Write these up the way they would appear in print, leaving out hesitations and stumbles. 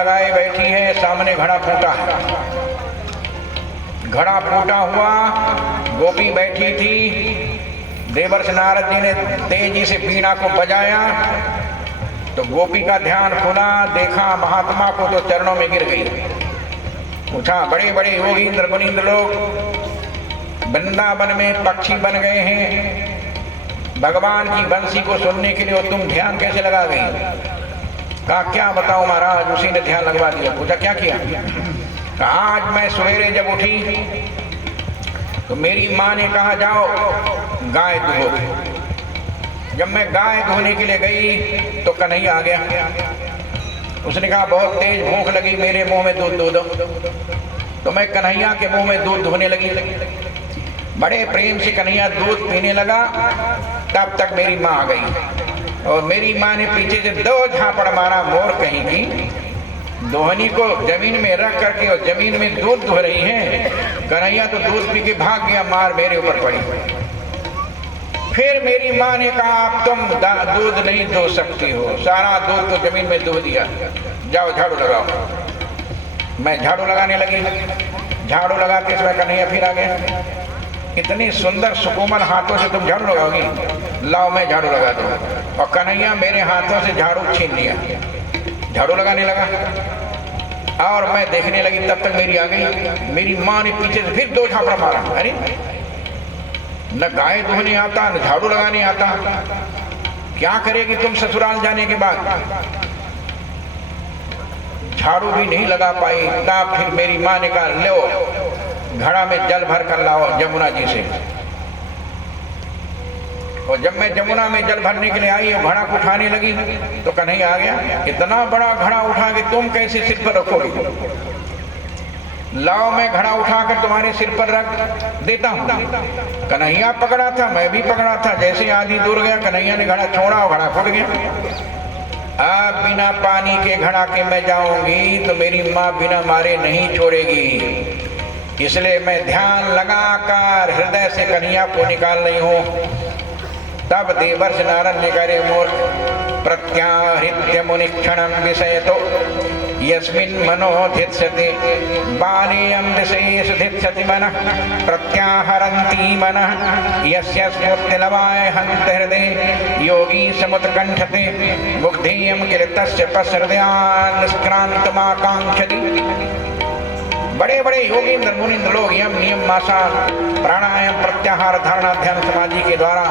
लगाए बैठी है, सामने घड़ा फूटा है। घड़ा फूटा हुआ, गोपी बैठी थी। देवर्ष नारद जी ने तेजी से वीणा को बजाया तो गोपी का ध्यान खुला, देखा महात्मा को तो चरणों में गिर गई। पूछा, बड़े बड़े योगींद्र मुनींद्र लोग वृंदावन में पक्षी बन गए हैं, भगवान की बंसी को सुनने के लिए तुम ध्यान कैसे लगा गई? कहा, क्या बताऊं महाराज, उसी ने ध्यान लगवा दिया। पूछा, क्या किया? कहा, आज मैं सवेरे जब उठी तो मेरी माँ ने कहा जाओ गाय दुहो। जब मैं गाय धोने के लिए गई तो कन्हैया आ गया। उसने कहा, बहुत तेज भूख लगी, मेरे मुंह में दूध दो दो। तो मैं कन्हैया के मुंह में दूध धोने लगी। बड़े प्रेम से कन्हैया दूध पीने लगा, तब तक मेरी माँ आ गई और मेरी माँ ने पीछे से 2 झापड़ मारा। मोर कहीं की दोहनी को जमीन में रख करके और जमीन में दूध धो रही है। कन्हैया तो दूध पी के भाग गया, मार मेरे ऊपर पड़ी। फिर मेरी माँ ने कहा, अब तुम दूध नहीं धो सकती हो, सारा दूध तो जमीन में धो दिया, जाओ झाड़ू लगाओ। मैं झाड़ू लगाने लगी। झाड़ू लगाते समय कन्हैया फिर आ गया। इतनी सुंदर सुकोमल हाथों से तुम झाड़ू लगाओगी? लाओ मैं झाड़ू लगा दूं। और कन्हैया मेरे हाथों से झाड़ू छीन लिया, झाड़ू लगाने लगा और मैं देखने लगी। तब तक मेरी आ गई। मेरी माँ ने पीछे से फिर 2 झापड़ा मारा। अरे, न गाय धोने आता, न झाड़ू लगाने आता, क्या करेगी तुम ससुराल जाने के बाद? झाड़ू भी नहीं लगा पाई। तब फिर मेरी माँ ने कहा, लो घड़ा में जल भर कर लाओ जमुना जी से। और जब मैं जमुना में जल भरने के लिए आई और घड़ा को उठाने लगी तो कन्हैया आ गया। इतना बड़ा घड़ा उठा के तुम कैसे सिर पर रखोगे? लाओ मैं घड़ा उठाकर तुम्हारे सिर पर रख देता हूँ। कन्हैया पकड़ा था, मैं भी पकड़ा था। जैसे आधी दूर गया, कन्हैया ने घड़ा छोड़ा और घड़ा फूट गया। अब बिना पानी के घड़ा के मैं जाऊंगी तो मेरी माँ बिना मारे नहीं छोड़ेगी। इसलिए मैं ध्यान लगाकर हृदय से कन्हैया को निकाल रही हूँ। तब देवर्ष नारद ने करे, मूर्ख, प्रत्याहृत्य मुनिक्षणं विषयतो यस्मिन् मनोधित्स्यते बालेयं दिशेषु धित्स्यति मनः प्रत्याहरन्ति मनः यस्य स्फूर्तिलवाय हन्ति हृदये योगी समुत्कण्ठते मुग्धेयं किल तस्य पश्हृदयान् निष्क्रान्तमाकाङ्क्षति। बड़े बड़े योगींद्र मुनींद्र लोग यम नियम आसन प्राणायाम प्रत्याहार धारणा ध्यान समाधि के द्वारा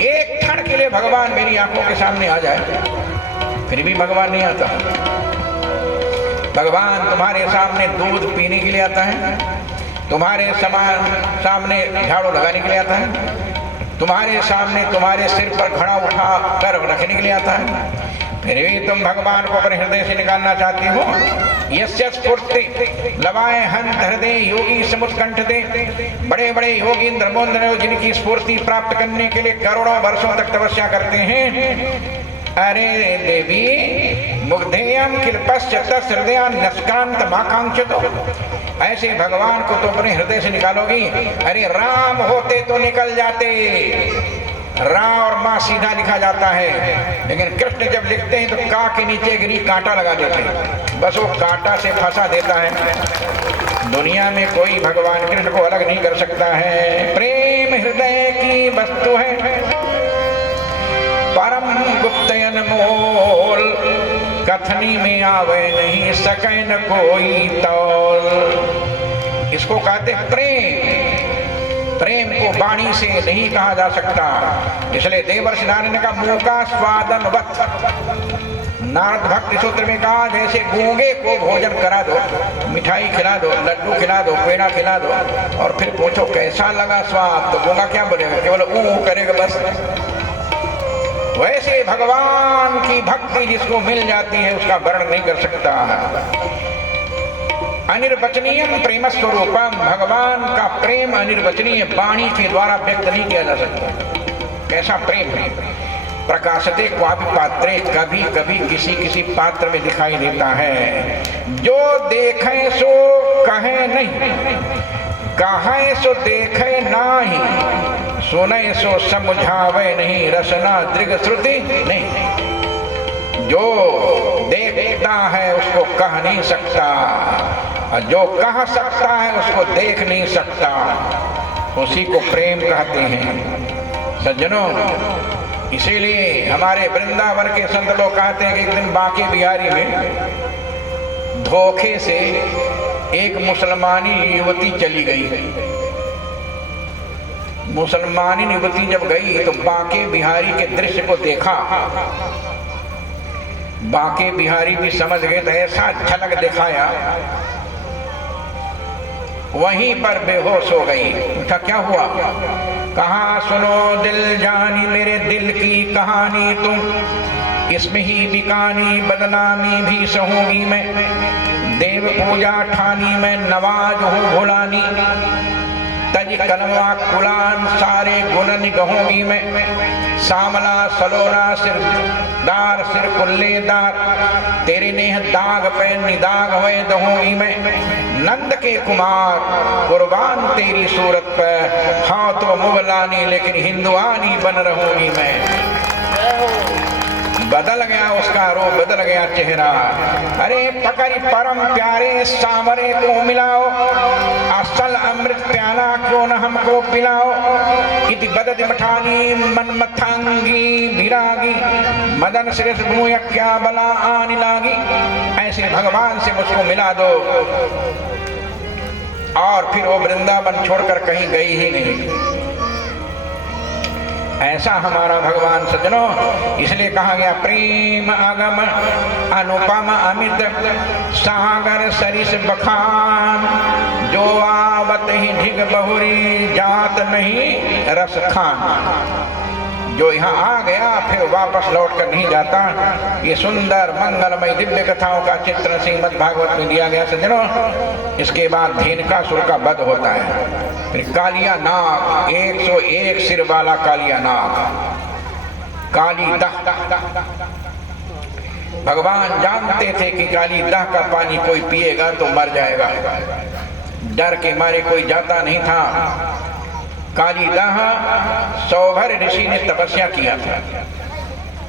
एक क्षण के लिए भगवान मेरी आंखों के सामने आ जाए, फिर भी भगवान नहीं आता। भगवान तुम्हारे सामने दूध पीने के लिए आता है, तुम्हारे सामने झाड़ू लगाने के लिए आता है, तुम्हारे सामने तुम्हारे सिर पर घड़ा उठा कर रखने के लिए आता है। फिर भी तुम भगवान को अपने हृदय से निकालना चाहती हो। यस्य स्फूर्ति लवाए हन्त हृदय योगी समुत्कण्ठते। बड़े बड़े योगी इंद्र जिनकी स्फूर्ति प्राप्त करने के लिए करोड़ों वर्षों तक तपस्या करते हैं। अरे देवी, मुग्धेयं किल पश्यत हृदयान् निष्क्रान्त माकांक्षितो। ऐसे भगवान को तो अपने हृदय से निकालोगी? अरे राम होते तो निकल जाते। रा और माँ सीधा लिखा जाता है, लेकिन कृष्ण जब लिखते हैं तो का के नीचे गिरी कांटा लगा देते हैं, बस वो कांटा से फंसा देता है। दुनिया में कोई भगवान कृष्ण को अलग नहीं कर सकता है। प्रेम हृदय की वस्तु है, परम गुप्त अनमोल, कथनी में आवे नहीं सके न कोई तौल। इसको कहते प्रेम। प्रेम को वाणी से नहीं कहा जा सकता। इसलिए देवर्ष नारद ने कहा, मूका स्वादन वत्। नारद भक्ति सूत्र में कहा, जैसे गूंगे को भोजन करा दो, मिठाई खिला दो, लड्डू खिला दो, पेड़ा खिला दो और फिर पूछो कैसा लगा स्वाद, तो गूंगा क्या बोलेगा? केवल ऊ करेगा बस। वैसे भगवान की भक्ति जिसको मिल जाती है उसका वर्णन नहीं कर सकता। अनिर्वचनीयम प्रेम स्वरूपम। भगवान का प्रेम अनिर्वचनीय, वाणी के द्वारा व्यक्त नहीं किया जा सकता। कैसा प्रेम है? प्रकाशते क्वापि पात्रे, कभी कभी किसी किसी पात्र में दिखाई देता है। जो देखे सो कहे नहीं, कहे सो देखे नाही, सुने सो समझावे नहीं, रसना दृग श्रुति नहीं। जो देखता है उसको कह नहीं सकता, और जो कह सकता है उसको देख नहीं सकता, उसी को प्रेम कहते हैं। सज्जनों, इसीलिए हमारे वृंदावन के संत लोग कहते हैं कि एक दिन बांके बिहारी में धोखे से एक मुसलमानी युवती चली गई। मुसलमानी युवती जब गई तो बांके बिहारी के दृश्य को देखा। बांके बिहारी भी समझ गए तो ऐसा झलक दिखाया, वहीं पर बेहोश हो गई। पूछा क्या हुआ? कहा सुनो दिल जानी मेरे दिल की कहानी, तुम इसमें ही बिकानी बदनामी भी सहूंगी मैं, देव पूजा ठानी मैं नवाज हूँ भुलानी, तज कलमा कुलान सारे गुण निगहूंगी मैं, सामला सलोना सिरदार सिर कुल्लेदार, तेरे नेह दाग पे निदाग हुए दहूंगी मैं, नंद के कुमार कुर्बान तेरी सूरत पर, हाँ तो मुगलानी लेकिन हिंदुआनी बन रहूंगी मैं। बदल गया उसका रूप, बदल गया चेहरा। अरे पकड़ी परम प्यारे सांवरे को मिलाओ, असल अमृत प्याला क्यों न हमको पिलाओ, इति बदद मठानी मनमथांगी विरागी, मदन श्रेष्ठ भूया क्या बला आने लागी। ऐसे भगवान से मुझको मिला दो। और फिर वो वृंदावन छोड़कर कहीं गई ही नहीं। ऐसा हमारा भगवान सज्जनों, इसलिए कहा गया प्रेम आगम अनुपम अमित सागर सरिस बखान, जो आवत ही ढिग बहुरी जात नहीं रस खान। जो यहाँ आ गया फिर वापस लौट कर नहीं जाता। ये सुंदर मंगलमय दिव्य कथाओं का चित्र श्रीमद् भागवत में दिया गया सज्जनों। इसके बाद धेनुकासुर का वध होता है। फिर कालिया नाग, 101 सिर वाला कालिया नाग, काली दह। भगवान जानते थे कि काली दह का पानी कोई पिएगा तो मर जाएगा, डर के मारे कोई जाता नहीं था। कालीदाह सौभर ऋषि ने तपस्या किया था।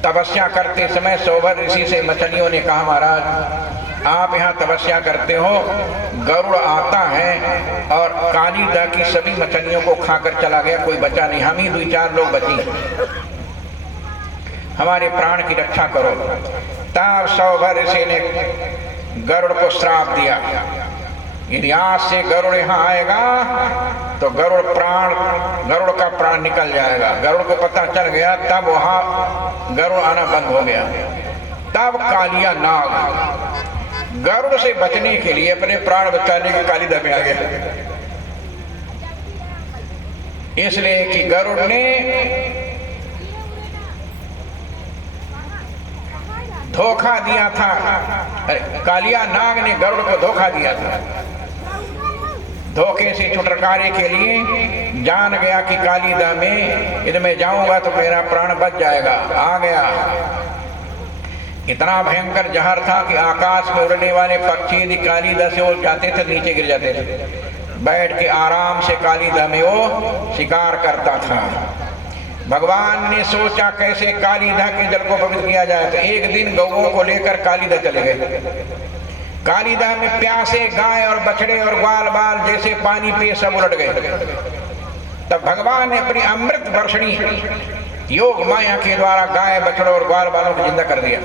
तपस्या करते समय सौभर ऋषि से मछलियों ने कहा महाराज आप यहाँ तपस्या करते हो, गरुड़ आता है और कालीदाह की सभी मछलियों को खाकर चला गया, कोई बचा नहीं, हम ही 2-4 लोग बची, हमारे प्राण की रक्षा करो। तब सौभर ऋषि ने गरुड़ को श्राप दिया, यदि आज से गरुड़ यहाँ आएगा तो गरुड़ का प्राण निकल जाएगा। गरुड़ को पता चल गया, तब वहां गरुड़ आना बंद हो गया। तब कालिया नाग गरुड़ से बचने के लिए अपने प्राण बचाने के कालीदाह में आ गया, इसलिए कि गरुड़ ने धोखा दिया था। कालिया नाग ने गरुड़ को धोखा दिया था। धोखे से छुटकारे के लिए जान गया कि कालीदाह में इनमें जाऊंगा तो मेरा प्राण बच जाएगा। आ गया, इतना भयंकर जहर था कि आकाश में उड़ने वाले पक्षी यदि कालीदाह से उड़ जाते थे नीचे गिर जाते थे। बैठ के आराम से कालीदाह में वो शिकार करता था। भगवान ने सोचा कैसे कालीदाह के जल को पवित्र किया जाए, तो एक दिन गौओं को लेकर कालीदाह चले गए। कालीदाह में प्यासे गाय और बछड़े और ग्वाल बाल जैसे पानी पे सब उलट गए। तब भगवान ने अपनी अमृत वर्षणी योग माया के द्वारा गाय बछड़ों और ग्वाल बालों को जिंदा कर दिया।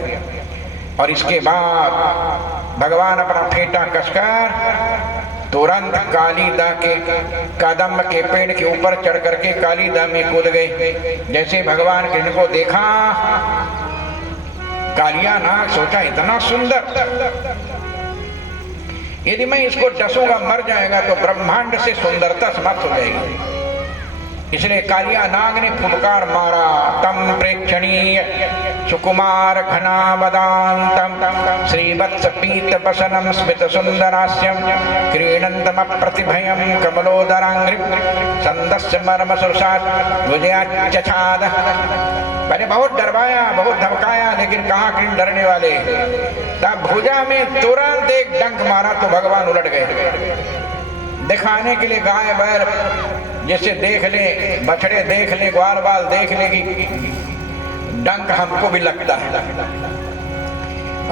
और इसके बाद भगवान अपना फेंटा कसकर तुरंत कालीदाह के कदम के पेड़ के ऊपर चढ़ करके कालीदाह में कूद गए। जैसे भगवान कृष्ण को देखा, कालिया नाग सोचा इतना सुंदर, यदि मैं इसको डसूंगा मर जाएगा तो ब्रह्मांड से सुंदरता समाप्त हो जाएगी। इसलिए कालिया नाग ने फुटकार मारा, तम प्रेक्षणीय सुकुमार घनावदांतम श्रीवत्स पीत वसनम स्मित सुंदरास्यम क्रीडंतम प्रतिभयम कमलोदरांग्रिम संदस्य मर्म सुरसात विजयाचछाद। मैंने बहुत डरवाया, बहुत धमकाया, लेकिन कहाँ कृष्ण डरने वाले। तब भुजा में तुरंत एक डंक मारा तो भगवान उलट गए। दिखाने के लिए गाय बैल जैसे देख ले, बछड़े देख ले, ग्वाल बाल देख ले कि डंक हमको भी लगता है।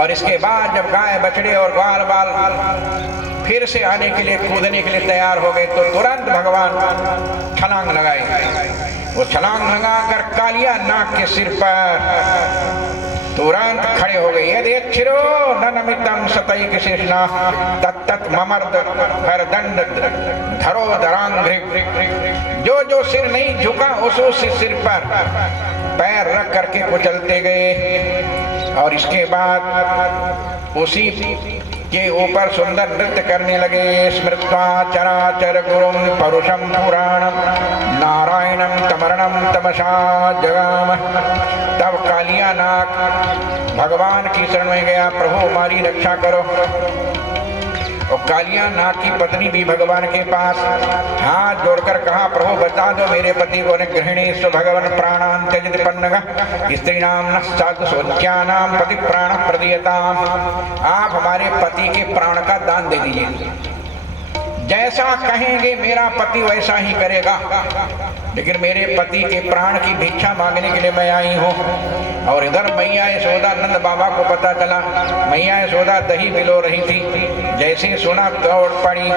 और इसके बाद जब गाय बछड़े और ग्वाल बाल फिर से आने के लिए कूदने के लिए तैयार हो गए तो तुरंत भगवान छलांग लगाए। वो छलांग लगाकर कालिया नाग के सिर पर तुरंत खड़े हो गए। यदेच्छिरो ननमितम सतैक शेषना तत्तत् ममर्द हरदंड धरो धरांघ्रि। जो जो सिर नहीं झुका उस सिर पर पैर रख करके कुचलते गए। और इसके बाद उसी के ऊपर सुंदर नृत्य करने लगे। स्मृत्वा चराचर गुरुम परुषम पुराणम नारायणम तमरणम तमसा जगाम। तब कालिया नाग भगवान की शरण में गया, प्रभु हमारी रक्षा करो। और कालिया नाग की पत्नी भी भगवान के पास हाथ जोड़कर कहा, प्रभु बता दो मेरे पति को। गृहिणी स्व भगवान प्राणान त्यजति पन्नगा स्त्रीणाम न साधु सोच्यानाम पति प्राण प्रदीयताम। आप हमारे पति के प्राण का दान दे दीजिए, जैसा कहेंगे मेरा पति वैसा ही करेगा। लेकिन मेरे पति के प्राण की भिक्षा मांगने के लिए मैं आई हूँ। और इधर मैया यशोदा नंद बाबा को पता चला। मैया यशोदा दही बिलो रही थी, जैसे सुना दौड़ पड़ी।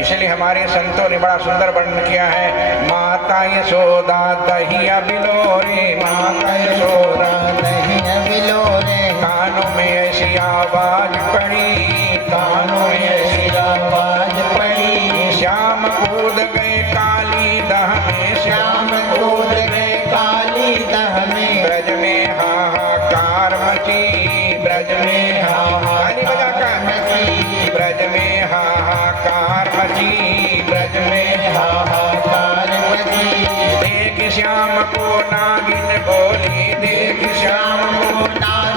इसलिए हमारे संतों ने बड़ा सुंदर वर्णन किया है। माता यशोदा दहिया बिलो रे, माता यशोदा दहिया बिलो रे। कानों में ऐसी आवाज पड़ी, कानों में ऐसी आवाज पड़ी। श्याम कूद गए काली दह में, श्याम कूद गए काली दह में। ब्रज में हाहाकार मची, ब्रज में हाहाकार मची। ब्रज में हाहाकार मची, ब्रज में हाहाकार मची। देख श्याम को नागिन बोली, देख श्याम को